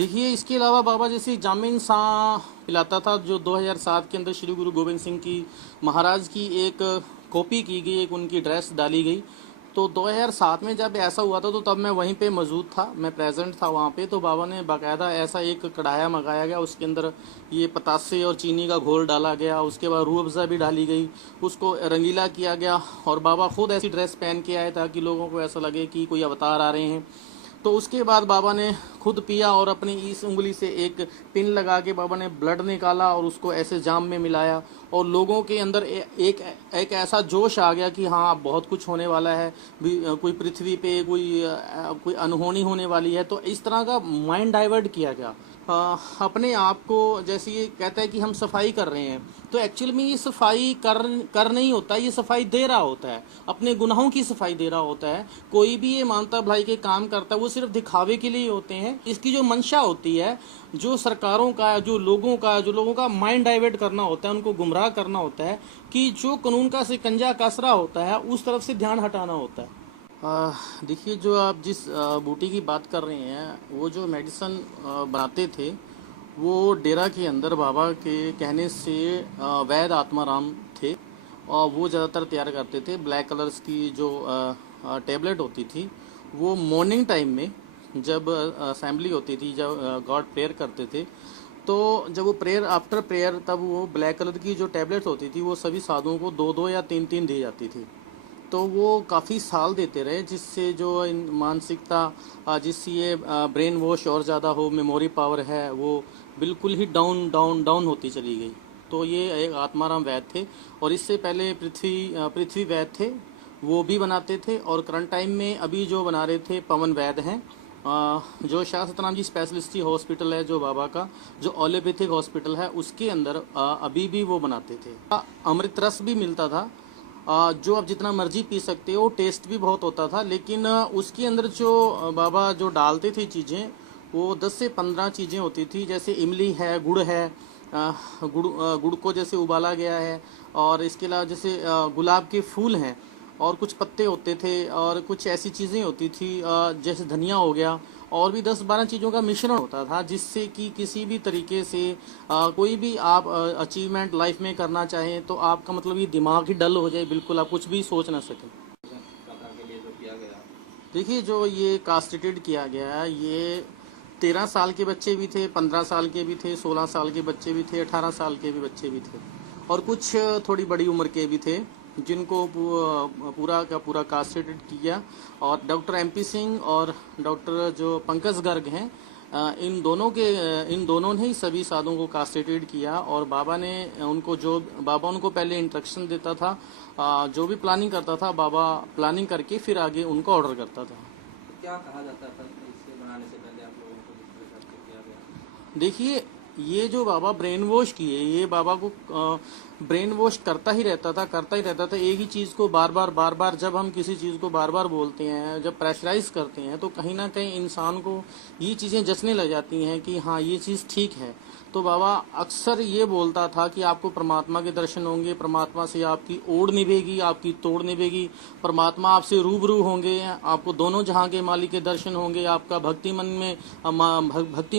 देखिए, इसके अलावा बाबा जैसे जामिन सा पिलाता था, जो 2007 के अंदर श्री गुरु गोविंद सिंह की महाराज की एक कॉपी की गई, एक उनकी ड्रेस डाली गई। तो 2007 में जब ऐसा हुआ था तो तब मैं वहीं पे मौजूद था, मैं प्रेजेंट था वहाँ पे। तो बाबा ने बाकायदा ऐसा एक कढ़ाया मंगाया गया, उसके अंदर ये पतासे और चीनी का घोल डाला गया, उसके बाद रूह अफ़ज़ा भी डाली गई, उसको रंगीला किया गया। और बाबा खुद ऐसी ड्रेस पहन के आए ताकि लोगों को ऐसा लगे कि कोई अवतार आ रहे हैं। तो उसके बाद बाबा ने खुद पिया और अपनी इस उंगली से एक पिन लगा के बाबा ने ब्लड निकाला और उसको ऐसे जाम में मिलाया। और लोगों के अंदर एक ऐसा जोश आ गया कि हाँ, अब बहुत कुछ होने वाला है, कोई पृथ्वी पे कोई अनहोनी होने वाली है। तो इस तरह का माइंड डाइवर्ट किया गया। अपने आप को, जैसे ये कहता है कि हम सफाई कर रहे हैं, तो एक्चुअल में ये सफाई कर नहीं होता, ये सफाई दे रहा होता है, अपने गुनाहों की सफाई दे रहा होता है। कोई भी ये मानता भलाई के काम करता है वो सिर्फ दिखावे के लिए होते हैं। इसकी जो मंशा होती है, जो सरकारों का, जो लोगों का माइंड डाइवर्ट करना होता है, उनको गुमराह करना होता है कि जो कानून का शिकंजा कस रहा होता है उस तरफ से ध्यान हटाना होता है। देखिए, जो आप जिस बूटी की बात कर रहे हैं, वो जो मेडिसन बनाते थे, वो डेरा के अंदर बाबा के कहने से वैद आत्माराम थे, और वो ज़्यादातर तैयार करते थे। ब्लैक कलर्स की जो टेबलेट होती थी, वो मॉर्निंग टाइम में जब असेंबली होती थी, जब गॉड प्रेयर करते थे, तो जब वो प्रेयर, आफ्टर प्रेयर, तब वो ब्लैक कलर की जो टेबलेट होती थी वो सभी साधुओं को दो दो या तीन तीन दी जाती थी। तो वो काफ़ी साल देते रहे, जिससे जो इन मानसिकता, जिससे ये ब्रेन वॉश और ज़्यादा हो, मेमोरी पावर है वो बिल्कुल ही डाउन डाउन डाउन होती चली गई। तो ये एक आत्माराम वैद थे। और इससे पहले पृथ्वी वैद थे, वो भी बनाते थे। और करंट टाइम में अभी जो बना रहे थे पवन वैद हैं, जो शाह सतनाम जी स्पेशलिस्टी हॉस्पिटल है जो बाबा का, जो ओलियोपैथिक हॉस्पिटल है, उसके अंदर अभी भी वो बनाते थे। अमृत रस भी मिलता था, जो आप जितना मर्जी पी सकते हो, टेस्ट भी बहुत होता था। लेकिन उसके अंदर जो बाबा जो डालते थे चीज़ें, वो 10 से 15 चीज़ें होती थी। जैसे इमली है, गुड़ है, गुड़ को जैसे उबाला गया है, और इसके अलावा जैसे गुलाब के फूल हैं, और कुछ पत्ते होते थे, और कुछ ऐसी चीज़ें होती थी जैसे धनिया हो गया, और भी 10-12 चीज़ों का मिश्रण होता था, जिससे कि किसी भी तरीके से कोई भी आप अचीवमेंट लाइफ में करना चाहें तो आपका मतलब ये दिमाग ही डल हो जाए, बिल्कुल आप कुछ भी सोच ना सकें। देखिए, जो ये कास्टेटेड किया गया है, ये 13 साल के बच्चे भी थे, 15 साल के भी थे, 16 साल के बच्चे भी थे, 18 साल के भी बच्चे भी थे, और कुछ थोड़ी बड़ी उम्र के भी थे, जिनको पूरा का पूरा कास्टेटेड किया। और डॉक्टर एमपी सिंह और डॉक्टर जो पंकज गर्ग हैं, इन दोनों ने ही सभी साधुओं को कास्टेटेड किया। और बाबा उनको पहले इंस्ट्रक्शन देता था, जो भी प्लानिंग करता था, बाबा प्लानिंग करके फिर आगे उनको ऑर्डर करता था। तो क्या कहा जाता था इसे बनाने से पहले आप लोगों को जिस तरह से किया गया? देखिए, ये जो बाबा ब्रेन वॉश किए, ये बाबा को ब्रेन वॉश करता ही रहता था। एक ही चीज़ को बार बार, जब हम किसी चीज़ को बार बार बोलते हैं, जब प्रेशराइज करते हैं, तो कहीं ना कहीं इंसान को ये चीज़ें जचने लग जाती हैं कि हाँ, ये चीज़ ठीक है। तो बाबा अक्सर ये बोलता था कि आपको परमात्मा के दर्शन होंगे, परमात्मा से आपकी ओढ़ निभेगी, आपकी तोड़ निभेगी, परमात्मा आपसे रूबरू होंगे, आपको दोनों जहां के मालिक के दर्शन होंगे, आपका भक्ति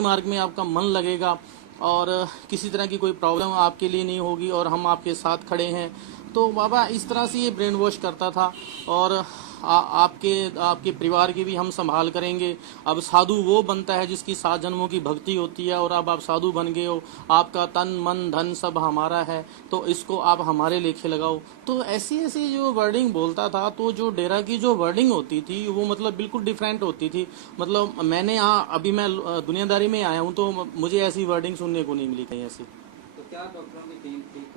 मार्ग में आपका मन लगेगा, और किसी तरह की कोई प्रॉब्लम आपके लिए नहीं होगी, और हम आपके साथ खड़े हैं। तो बाबा इस तरह से ये ब्रेन वॉश करता था। और आपके परिवार की भी हम संभाल करेंगे। अब साधु वो बनता है जिसकी 7 जन्मों की भक्ति होती है, और अब आप साधु बन गए हो, आपका तन मन धन सब हमारा है, तो इसको आप हमारे लेखे लगाओ। तो ऐसी ऐसी जो वर्डिंग बोलता था, तो जो डेरा की जो वर्डिंग होती थी वो मतलब बिल्कुल डिफरेंट होती थी। मतलब अभी मैं दुनियादारी में आया हूँ, तो मुझे ऐसी वर्डिंग सुनने को नहीं मिली कहीं ऐसी। तो क्या डॉक्टरों की टीम थी,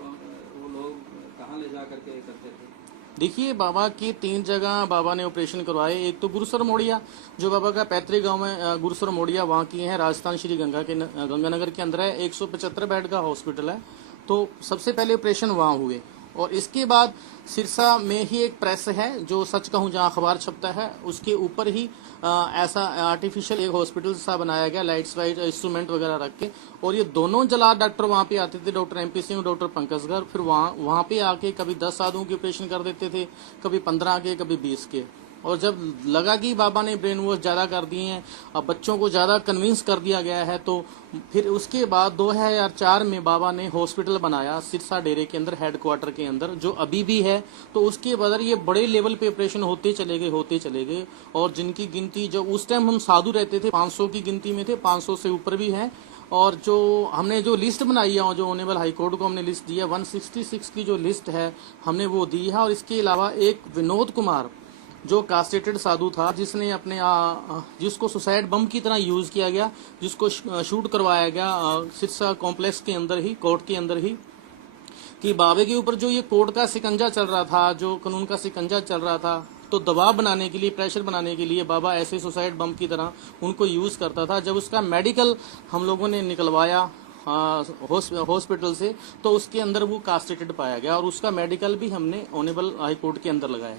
वो लोग कहाँ ले जा करके करते थे? देखिए, बाबा की 3 जगह बाबा ने ऑपरेशन करवाए। एक तो गुरुसर मोड़िया, जो बाबा का पैतृक गांव है, गुरुसर मोड़िया, वहाँ की है, राजस्थान श्री गंगानगर के अंदर है, 175 बेड का हॉस्पिटल है। तो सबसे पहले ऑपरेशन वहाँ हुए। और इसके बाद सिरसा में ही एक प्रेस है, जो सच कहूँ जहाँ अखबार छपता है, उसके ऊपर ही ऐसा आर्टिफिशियल एक हॉस्पिटल सा बनाया गया, लाइट्स वाइट इंस्ट्रूमेंट वगैरह रख के। और ये दोनों जलाद डॉक्टर वहाँ पे आते थे, डॉक्टर एमपी सिंह और डॉक्टर पंकज गर्ग। फिर वहाँ पे आके कभी 10 साधुओं के ऑपरेशन कर देते थे, कभी 15 के, कभी 20 के। और जब लगा कि बाबा ने ब्रेन वॉश ज़्यादा कर दिए हैं, अब बच्चों को ज़्यादा कन्विंस कर दिया गया है, तो फिर उसके बाद 2004 में बाबा ने हॉस्पिटल बनाया सिरसा डेरे के अंदर, हेडक्वार्टर के अंदर, जो अभी भी है। तो उसके बाद ये बड़े लेवल पे ऑपरेशन होते चले गए। और जिनकी गिनती, जो उस टाइम हम साधु रहते थे 500 की गिनती में थे, 500 से ऊपर भी हैं। और जो हमने जो लिस्ट बनाई है, जो ऑनरेबल हाई कोर्ट को हमने लिस्ट दी है, 166 की जो लिस्ट है हमने वो दी है। और इसके अलावा एक विनोद कुमार, जो कास्टेटेड साधु था, जिसने अपने जिसको सुसाइड बम की तरह यूज किया गया, जिसको शूट करवाया गया सिरसा कॉम्प्लेक्स के अंदर ही, कोर्ट के अंदर ही, कि बाबे के ऊपर जो ये कोर्ट का शिकंजा चल रहा था, जो कानून का शिकंजा चल रहा था, तो दबाव बनाने के लिए, प्रेशर बनाने के लिए बाबा ऐसे सुसाइड बम की तरह उनको यूज करता था। जब उसका मेडिकल हम लोगों ने निकलवाया हॉस्पिटल से, तो उसके अंदर वो कास्टेटेड पाया गया, और उसका मेडिकल भी हमने ऑनरेबल हाई कोर्ट के अंदर लगाया।